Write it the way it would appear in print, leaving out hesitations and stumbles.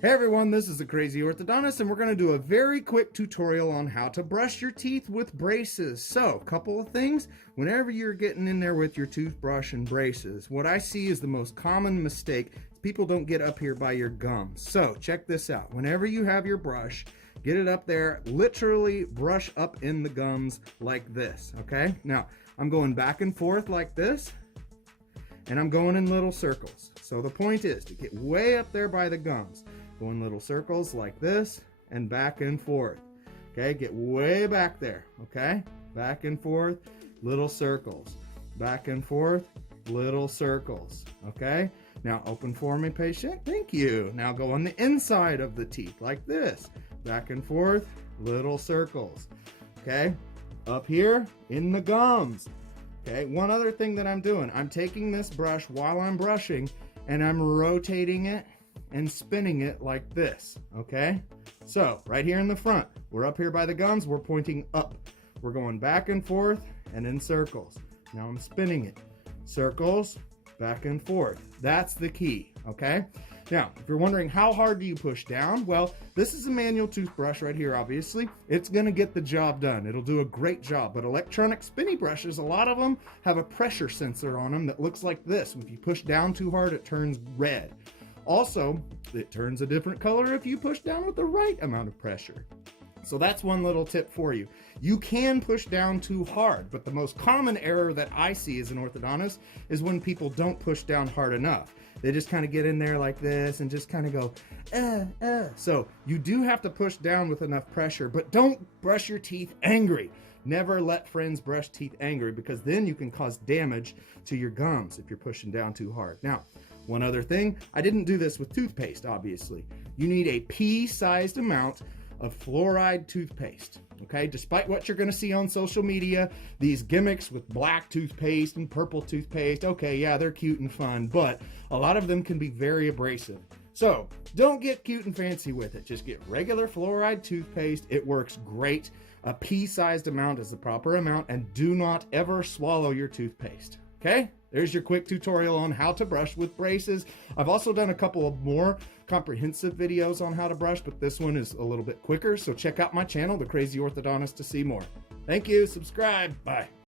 Hey everyone, this is the Crazy Orthodontist, and we're going to do a very quick tutorial on how to brush your teeth with braces. So, a couple of things. Whenever you're getting in there with your toothbrush and braces, what I see is the most common mistake is people don't get up here by your gums. So, check this out. Whenever you have your brush, get it up there, literally brush up in the gums like this, okay? Now, I'm going back and forth like this, and I'm going in little circles. So the point is to get way up there by the gums. Go in little circles like this and back and forth. Okay, get way back there. Okay, back and forth, little circles. Back and forth, little circles. Okay, now open for me, patient. Thank you. Now go on the inside of the teeth like this. Back and forth, little circles. Okay, up here in the gums. Okay, one other thing that I'm doing, I'm taking this brush while I'm brushing and I'm rotating it and spinning it like this, okay? So, right here in the front, we're up here by the gums, we're pointing up. We're going back and forth and in circles. Now I'm spinning it. Circles, back and forth. That's the key, okay? Now, if you're wondering how hard do you push down, well, this is a manual toothbrush right here, obviously. It's gonna get the job done. It'll do a great job, but electronic spinny brushes, a lot of them have a pressure sensor on them that looks like this. If you push down too hard, it turns red. Also, it turns a different color if you push down with the right amount of pressure. So that's one little tip for you. You can push down too hard, but the most common error that I see as an orthodontist is when people don't push down hard enough. They just kind of get in there like this and just kind of go, So you do have to push down with enough pressure, but don't brush your teeth angry. Never let friends brush teeth angry, because then you can cause damage to your gums if you're pushing down too hard. Now, one other thing, I didn't do this with toothpaste, obviously. You need a pea-sized amount of fluoride toothpaste, okay? Despite what you're gonna see on social media, these gimmicks with black toothpaste and purple toothpaste, okay, yeah, they're cute and fun, but a lot of them can be very abrasive. So don't get cute and fancy with it. Just get regular fluoride toothpaste. It works great. A pea-sized amount is the proper amount, and do not ever swallow your toothpaste, okay? There's your quick tutorial on how to brush with braces. I've also done a couple of more comprehensive videos on how to brush, but this one is a little bit quicker. So check out my channel, The Crazy Orthodontist, to see more. Thank you. Subscribe. Bye.